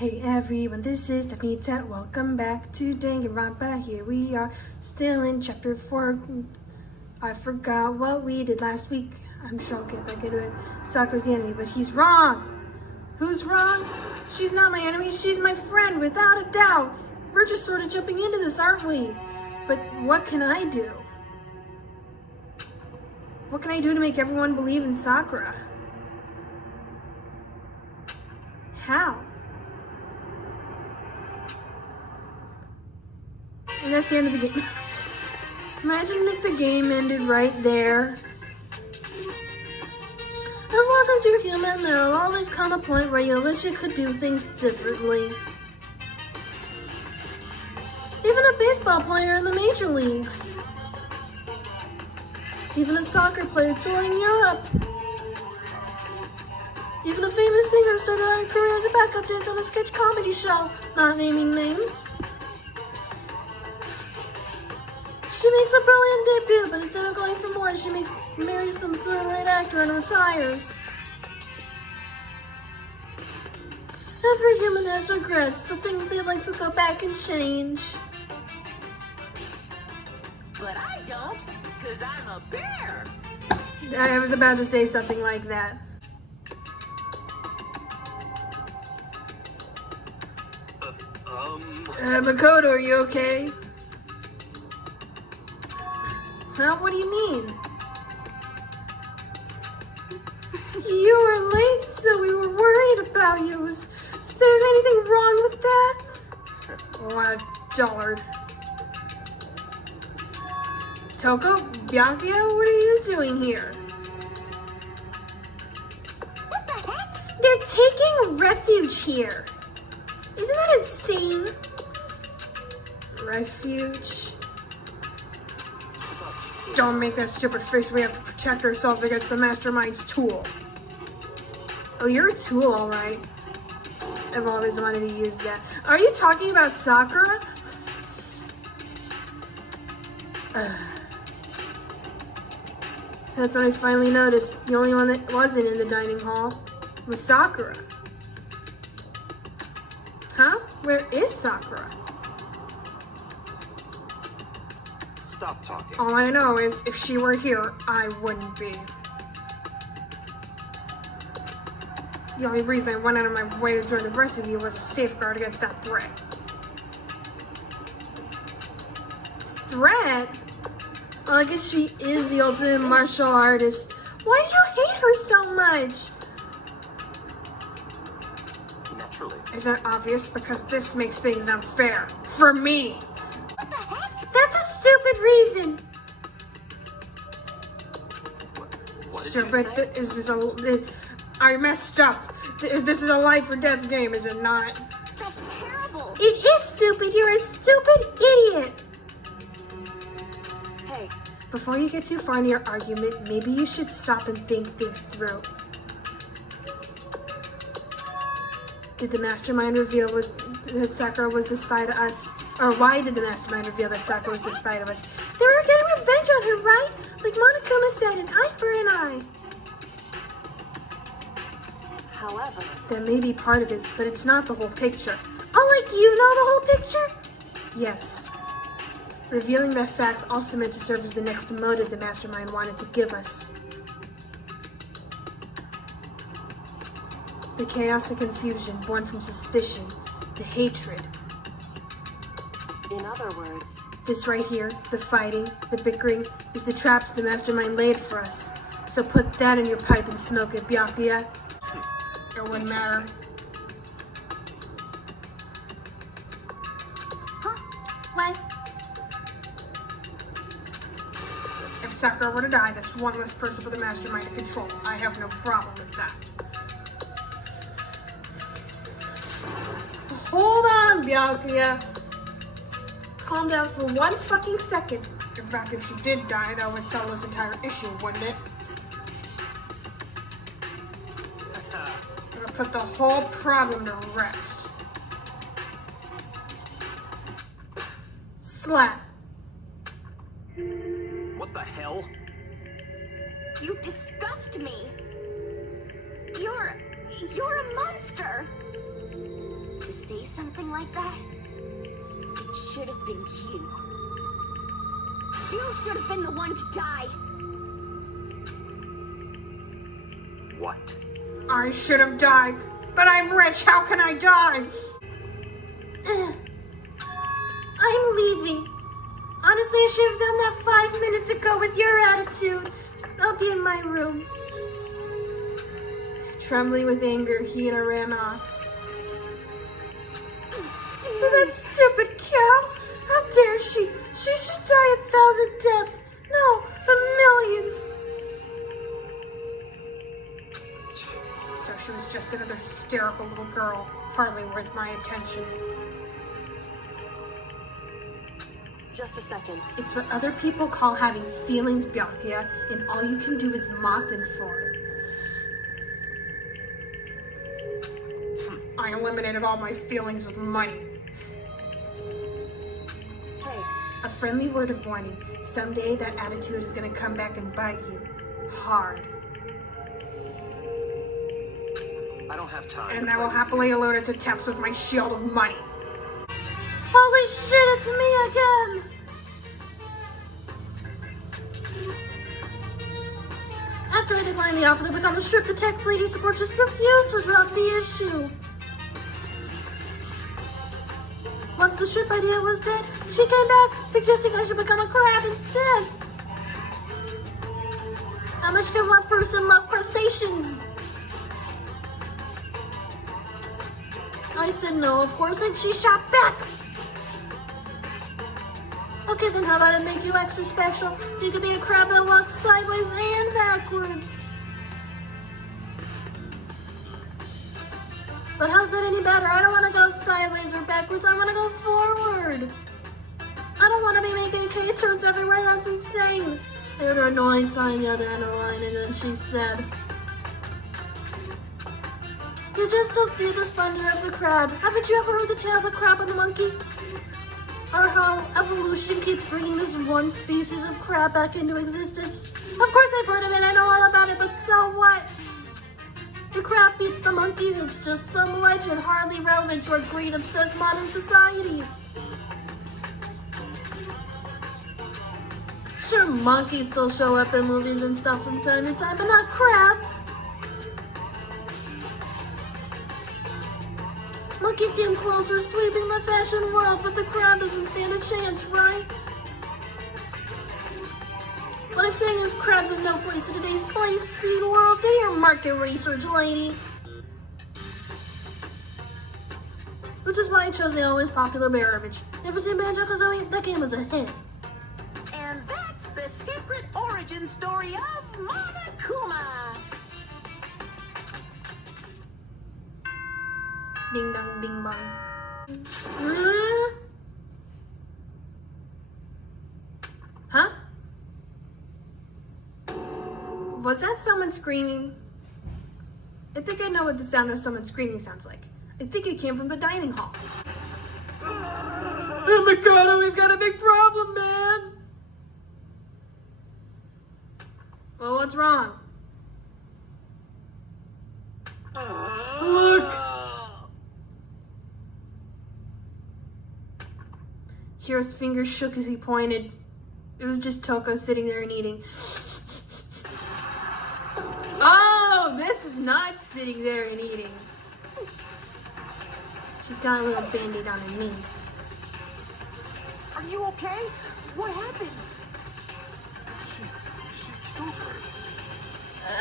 Hey everyone, this is Danita. Welcome back to Danganronpa. Here we are, still in chapter 4. I forgot what we did last week. I'm sure I'll get back into it. Sakura's the enemy, but he's wrong. Who's wrong? She's not my enemy, she's my friend, without a doubt. We're just sort of jumping into this, aren't we? But what can I do? What can I do to make everyone believe in Sakura? How? And that's the end of the game. Imagine if the game ended right there. As long as you're human, there will always come a point where you wish you could do things differently. Even a baseball player in the major leagues. Even a soccer player touring Europe. Even a famous singer started out a career as a backup dancer on a sketch comedy show. Not naming names. She makes a brilliant debut, but instead of going for more, she marries some third-rate actor and retires. Every human has regrets, the things they'd like to go back and change. But I don't, because I'm a bear. I was about to say something like that. Makoto, are you okay? Huh? What do you mean? You were late, so we were worried about you. Is there anything wrong with that? Oh, darn. Toko? Bianca? What are you doing here? What the heck? They're taking refuge here. Isn't that insane? Refuge? Don't make that stupid face. We have to protect ourselves against the Mastermind's tool. Oh, you're a tool, alright. I've always wanted to use that. Are you talking about Sakura? That's when I finally noticed the only one that wasn't in the dining hall was Sakura. Huh? Where is Sakura? Stop talking. All I know is if she were here, I wouldn't be. The only reason I went out of my way to join the rest of you was a safeguard against that threat. Threat? Well, I guess she is the ultimate martial artist. Why do you hate her so much? Naturally. Is that obvious? Because this makes things unfair. For me. What the heck? That's a stupid reason. What did Stupid. you say? I messed up. This is a life or death game, is it not? That's terrible. It is stupid. You're a stupid idiot. Hey, Before you get too far in your argument, maybe you should stop and think things through. Did the Mastermind reveal that Sakura was the spy to us? Or why did the Mastermind reveal that Sakura was the spy to us? They were getting revenge on her, right? Like Monokuma said, an eye for an eye. however, That may be part of it, but it's not the whole picture. Oh, like you know the whole picture? Yes. Revealing that fact also meant to serve as the next motive the Mastermind wanted to give us. The chaos and confusion born from suspicion, the hatred. in other words, This right here, the fighting, the bickering, is the traps the Mastermind laid for us. So put that in your pipe and smoke it, Byakuya. It wouldn't matter. huh? What? If Sakura were to die, that's one less person for the Mastermind to control. I have no problem with that. Hold on, Byakuya. Calm down for one fucking second. In fact, if she did die, that would settle this entire issue, wouldn't it? It would put the whole problem to rest. Slap. What the hell? You disgust me. You're a monster. To say something like that? It should have been you. You should have been the one to die. What? I should have died, but I'm rich. How can I die? I'm leaving. Honestly, I should have done that 5 minutes ago with your attitude. I'll be in my room. Trembling with anger, Hina ran off. Oh, that stupid cow! How dare she? She should die 1,000 deaths. No, 1,000,000. So she was just another hysterical little girl, hardly worth my attention. Just a second. It's what other people call having feelings, Byakuya, and all you can do is mock them for it. I eliminated all my feelings with money. Hey, A friendly word of warning. Someday that attitude is gonna come back and bite you. Hard. I don't have time. And to I will play happily elude its attempts with my shield of money. Holy shit, it's me again! After I declined the offer to become a strip, the tech lady support just refused to drop the issue. Once the strip idea was dead, she came back, suggesting I should become a crab instead. How much can one person love crustaceans? I said no, of course, and she shot back. Okay, then how about I make you extra special? You could be a crab that walks sideways and backwards. But how's that any better? I don't want to go sideways or backwards. I want to go forward. I don't want to be making K-turns everywhere. That's insane. I heard her annoying sign on the other end of the line, and then she said, "You just don't see the splendor of the crab. Haven't you ever heard the tale of the crab and the monkey? Or how evolution keeps bringing this one species of crab back into existence? Of course I've heard of it. I know all about it, but so what? The crab beats the monkey. It's just some legend hardly relevant to our greed obsessed modern society. Sure, monkeys still show up in movies and stuff from time to time, but not crabs. Monkey-themed clothes are sweeping the fashion world, but the crab doesn't stand a chance, right? What I'm saying is crabs have no place in today's high-speed world. Do your market research, lady. Which is why I chose the always popular Bearovich. Never seen Banjo-Kazooie? That game was a hit. And that's the secret origin story of Monokuma. Ding dong, bing bong. Huh? Was that someone screaming? I think I know what the sound of someone screaming sounds like. I think it came from the dining hall. Oh my god, we've got a big problem, man! Well, what's wrong? Look! Hiro's fingers shook as he pointed. It was just Toko sitting there and eating. Oh, this is not sitting there and eating. She's got a little band-aid on her knee. Are you okay? What happened? She killed her.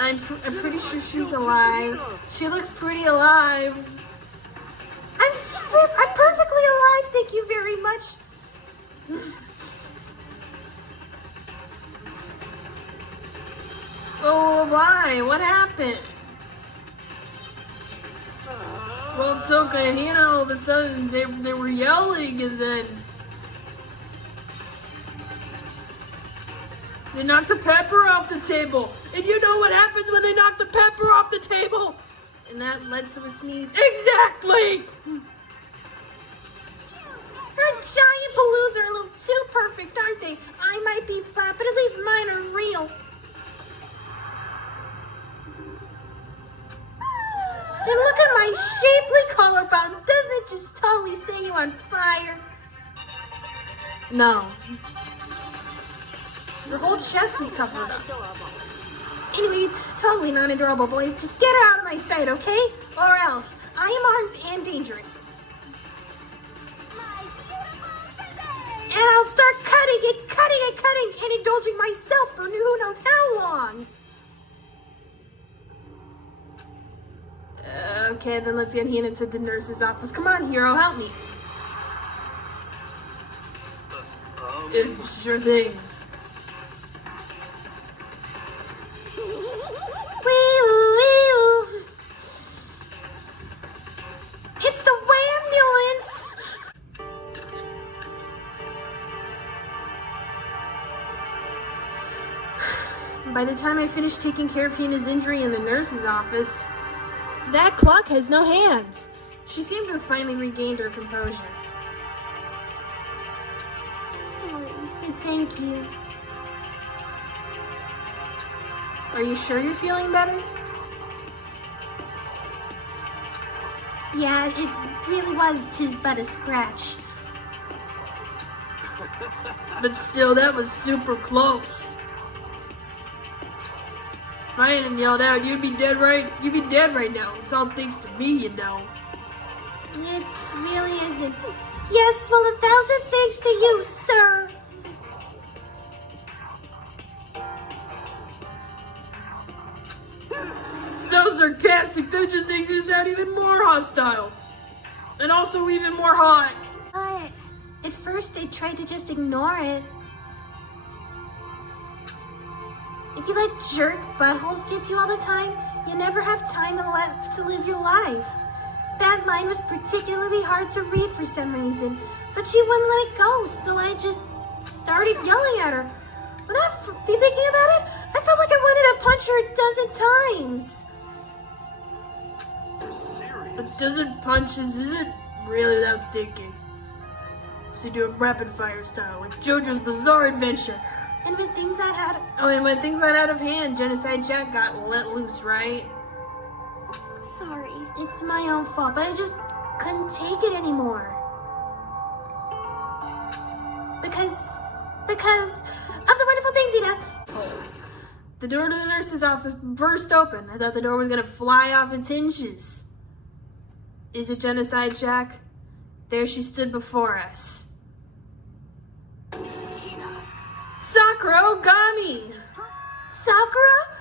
I'm pretty sure she's alive. She looks pretty alive. I'm perfectly alive, thank you very much. Oh, why? What happened? Well, Toka and Hina, all of a sudden, they were yelling, and then they knocked the pepper off the table. And you know what happens when they knock the pepper off the table? And that led to a sneeze. Exactly! Her giant balloons are a little too perfect, aren't they? I might be flat, but at least mine are real. And look at my shapely collarbone. Doesn't it just on fire. No. Her whole chest is covered up. Anyway, it's totally not adorable, boys. Just get her out of my sight, okay? Or else. I am armed and dangerous. My beautiful today! And I'll start cutting, and indulging myself for who knows how long. Okay, then let's get Hina to the nurse's office. Come on, hero, help me. Sure thing. Wee-oo. It's the WHAMbulance! By the time I finish taking care of Hina's injury in the nurse's office, that clock has no hands. She seemed to have finally regained her composure. Sorry, and thank you. Are you sure you're feeling better? Yeah, it really was 'tis but a scratch. But still, that was super close. If I hadn't yelled out, you'd be dead right now. It's all thanks to me, you know. It really isn't. Yes, well, 1,000 thanks to you, sir. So sarcastic, that just makes you sound even more hostile. And also even more hot. But at first I tried to just ignore it. If you let jerk buttholes get to you all the time, you never have time left to live your life. That line was particularly hard to read for some reason, but she wouldn't let it go, so I just started yelling at her. Without thinking about it, I felt like I wanted to punch her 12 times. But doesn't punches isn't really without thinking. So you do it rapid fire style, like JoJo's Bizarre Adventure. And when things got out of hand, Genocide Jack got let loose, right? Sorry, it's my own fault, but I just couldn't take it anymore. Because of the wonderful things he does. The door to the nurse's office burst open. I thought the door was gonna fly off its hinges. Is it Genocide Jack? There she stood before us. Sakura Ogami! Sakura?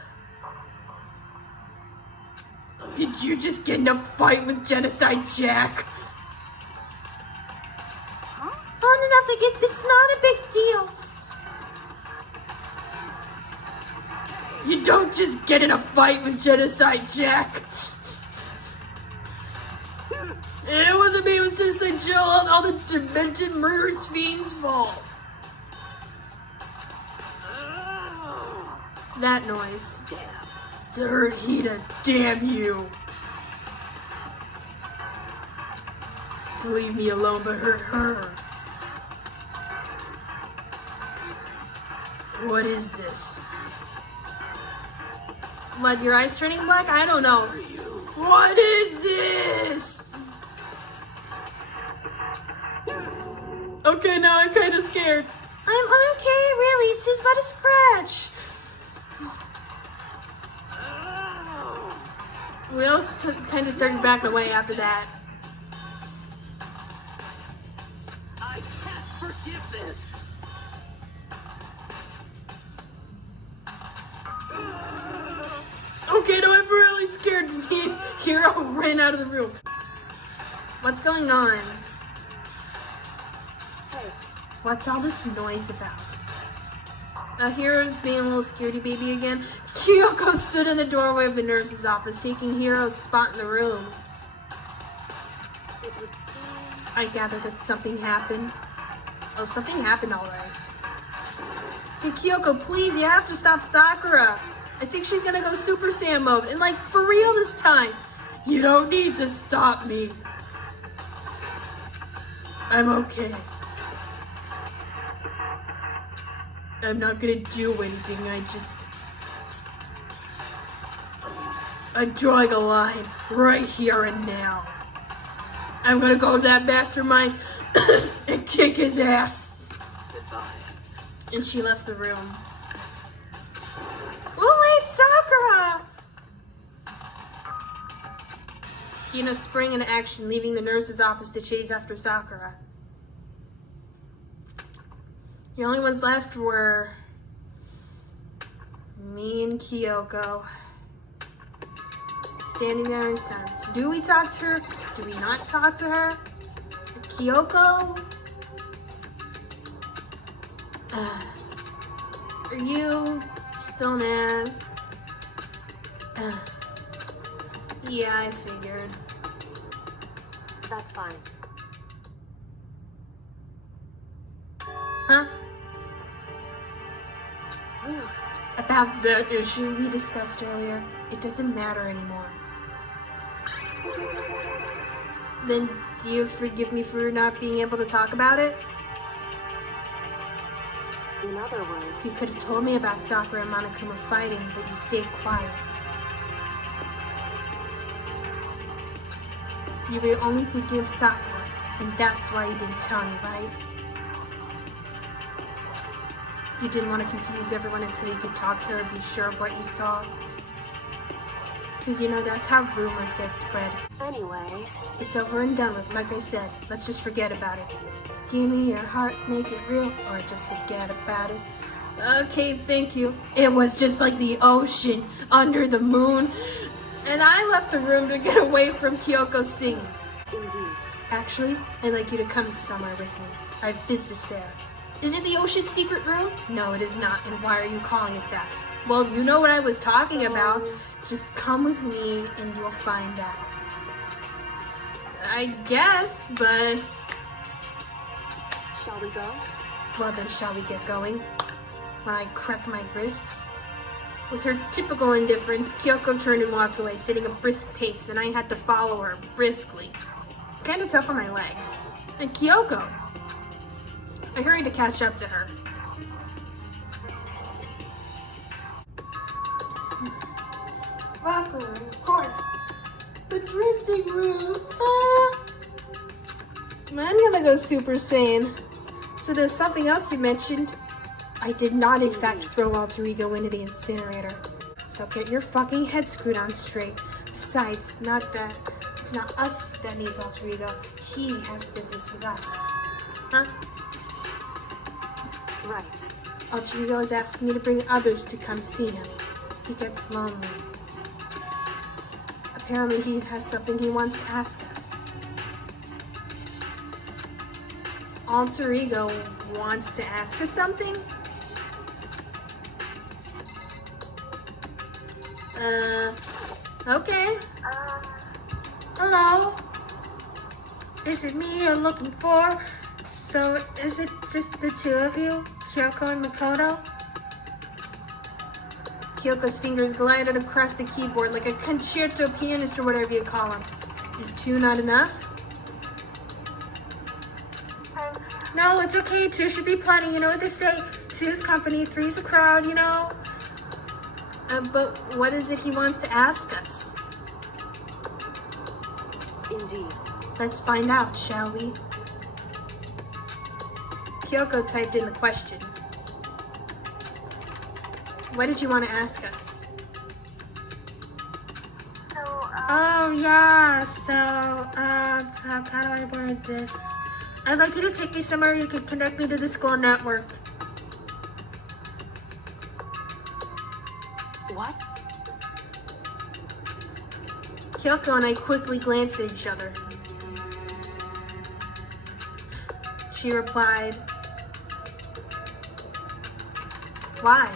Did you just get in a fight with Genocide Jack? Huh? Oh, nothing. It's not a big deal. You don't just get in a fight with Genocide Jack. It wasn't me, it was Genocide Jill, all the demented murderous fiends' fault. That noise. To hurt Hina, damn you. To leave me alone but hurt her. What is this? What, your eyes turning black? I don't know. What is this? Okay, now I'm kind of scared. I'm okay, really. It's just but a scratch. We all kind of started backing away after that. I can't forgive this. Okay, no, I'm really scared. Hero ran out of the room. What's going on? What's all this noise about? Hero's being a little scaredy baby again. Kyoko stood in the doorway of the nurse's office, taking Hero's spot in the room. It would seem... I gather that something happened. Oh, something happened alright. Hey, Kyoko, please, you have to stop Sakura. I think she's gonna go Super Saiyan mode, and like, for real this time. You don't need to stop me. I'm okay. I'm not gonna do anything, I'm drawing a line right here and now. I'm gonna go to that mastermind and kick his ass. Goodbye. And she left the room. Oh wait, Sakura! Hina sprang into action, leaving the nurse's office to chase after Sakura. The only ones left were me and Kyoko. Standing there in silence. Do we talk to her? Do we not talk to her? Kyoko? Are you still mad? Yeah, I figured. That's fine. Huh? About that issue we discussed earlier, it doesn't matter anymore. Then do you forgive me for not being able to talk about it? In other words, You could have told me about Sakura and Monokuma fighting, but you stayed quiet. You were only thinking of Sakura, and that's why you didn't tell me, right? You didn't want to confuse everyone until you could talk to her and be sure of what you saw. Because you know that's how rumors get spread. anyway, It's over and done with, like I said. Let's just forget about it. Give me your heart, make it real, or just forget about it. Okay, thank you. It was just like the ocean under the moon. And I left the room to get away from Kyoko singing. indeed. Actually, I'd like you to come somewhere with me. I have business there. Is it the ocean secret room? No, it is not. And why are you calling it that? Well, you know what I was talking about. Just come with me and you'll find out. I guess, but... Shall we go? Well then, shall we get going? While I crack my wrists. With her typical indifference, Kyoko turned and walked away, setting a brisk pace, and I had to follow her briskly. Kinda tough on my legs. And Kyoko! I hurried to catch up to her. Locker room, of course. The dressing room. I'm gonna go Super Saiyan. So there's something else you mentioned. I did not, in fact, throw Alter Ego into the incinerator. So get your fucking head screwed on straight. Besides, it's not us that needs Alter Ego. He has business with us. Huh? Right. Alter Ego is asking me to bring others to come see him. He gets lonely. Apparently he has something he wants to ask us. Alter Ego wants to ask us something? Okay. Hello? Is it me you're looking for? So, is it just the two of you? Kyoko and Makoto? Kyoko's fingers glided across the keyboard like a concerto pianist or whatever you call him. Is two not enough? No, it's okay. Two should be plenty. You know what they say? Two's company, three's a crowd, you know? But what is it he wants to ask us? Indeed. Let's find out, shall we? Kyoko typed in the question. What did you want to ask us? Oh, yeah, so, how do I word this? I'd like you to take me somewhere you can connect me to the school network. What? Kyoko and I quickly glanced at each other. She replied, why?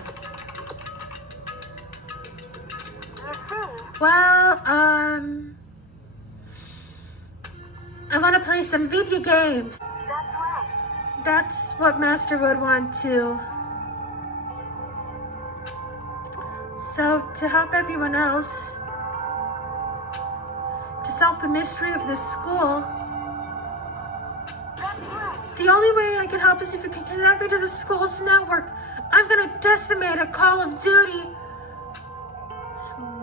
Well, I want to play some video games. That's what Master would want to. So, to help everyone else, to solve the mystery of this school, the only way I can help is if you can connect me to the school's network. I'm gonna decimate a Call of Duty.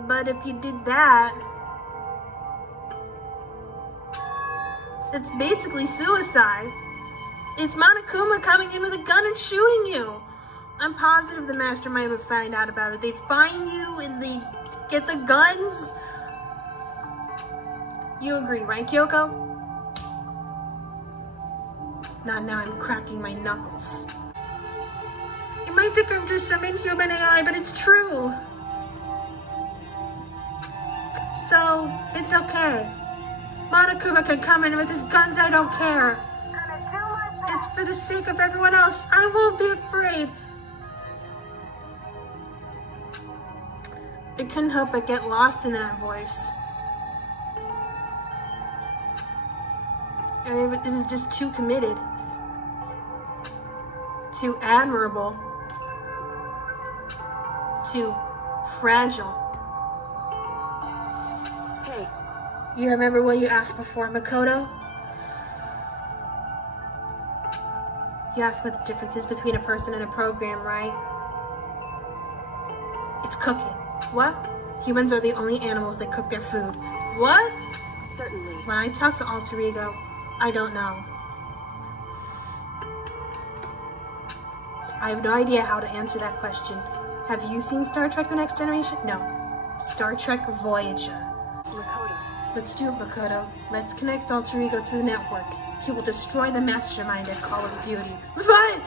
But if you did that, It's basically suicide. It's Monokuma coming in with a gun and shooting you. I'm positive the mastermind would find out about it. They'd find you and they get the guns. You agree, right, Kyoko? Not now, I'm cracking my knuckles. You might think I'm just some inhuman AI, but it's true. So, it's okay. Monokuma can come in with his guns, I don't care. It's for the sake of everyone else. I won't be afraid. I couldn't help but get lost in that voice. It was just too committed. Too admirable. Too fragile. Hey, You remember what you asked before, Makoto? You asked what the difference is between a person and a program, right? It's cooking. What? Humans are the only animals that cook their food. What? certainly. When I talk to Alter Ego, I don't know. I have no idea how to answer that question. Have you seen Star Trek The Next Generation? No. Star Trek Voyager. Makoto. Let's do it, Makoto. Let's connect Alter Ego to the network. He will destroy the mastermind at Call of Duty. But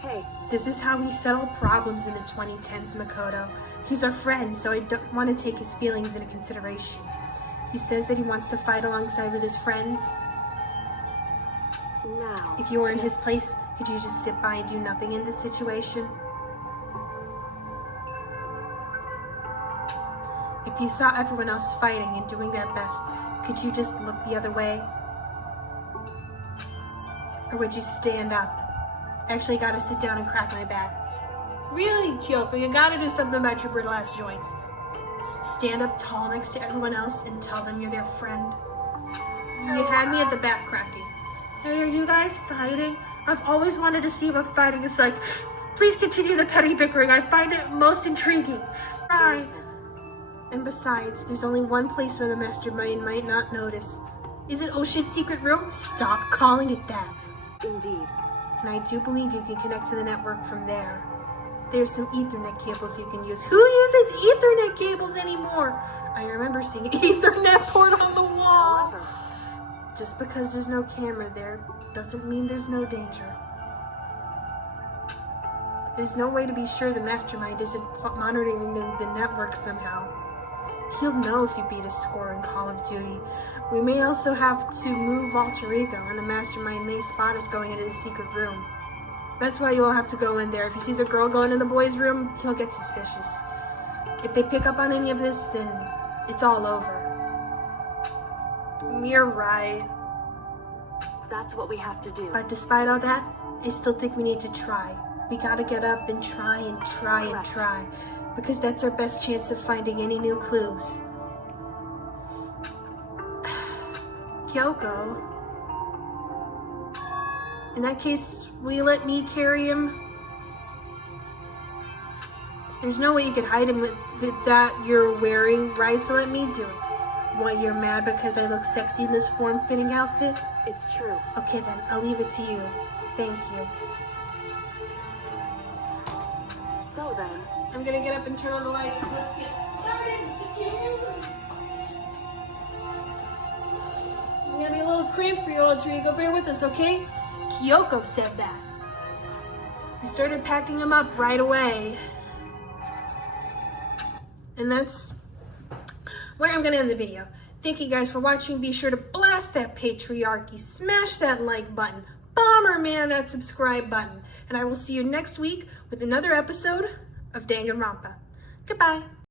Hey, this is how we settle problems in the 2010s, Makoto. He's our friend, so I don't want to take his feelings into consideration. He says that he wants to fight alongside with his friends. now. If you were in his place, could you just sit by and do nothing in this situation? If you saw everyone else fighting and doing their best, could you just look the other way? Or would you stand up? I actually gotta sit down and crack my back. Really, Kyoko, you gotta do something about your brittle ass joints. Stand up tall next to everyone else and tell them you're their friend. You had me at the back cracking. Hey, are you guys fighting? I've always wanted to see what fighting is like. Please continue the petty bickering. I find it most intriguing. Bye. Listen. And besides, there's only one place where the mastermind might not notice. Is it Oh Shit's secret room? Stop calling it that. Indeed. And I do believe you can connect to the network from there. There's some Ethernet cables you can use. Who uses Ethernet cables anymore? I remember seeing an Ethernet port on the wall. However, Just because there's no camera there doesn't mean there's no danger. There's no way to be sure the mastermind isn't monitoring the network somehow. He'll know if you beat a score in Call of Duty. We may also have to move Alter Ego, and the mastermind may spot us going into the secret room. That's why you all have to go in there. If he sees a girl going in the boys' room, he'll get suspicious. If they pick up on any of this, then it's all over. You're right. that's what we have to do. But despite all that, I still think we need to try. We gotta get up and try and try and Correct. try. Because that's our best chance of finding any new clues. Kyoko. In that case, will you let me carry him? There's no way you could hide him with that you're wearing, right? So let me do it. Why, you're mad because I look sexy in this form-fitting outfit? It's true. Okay then, I'll leave it to you. Thank you. So then, I'm gonna get up and turn on the lights. Let's get started, bitches! I'm gonna be a little cramped for you, Alter Ego. Bear with us, okay? Kyoko said that. We started packing them up right away. And that's where I'm gonna end the video. Thank you guys for watching. Be sure to blast that patriarchy, smash that like button, bomberman that subscribe button. And I will see you next week with another episode of Danganronpa. Goodbye.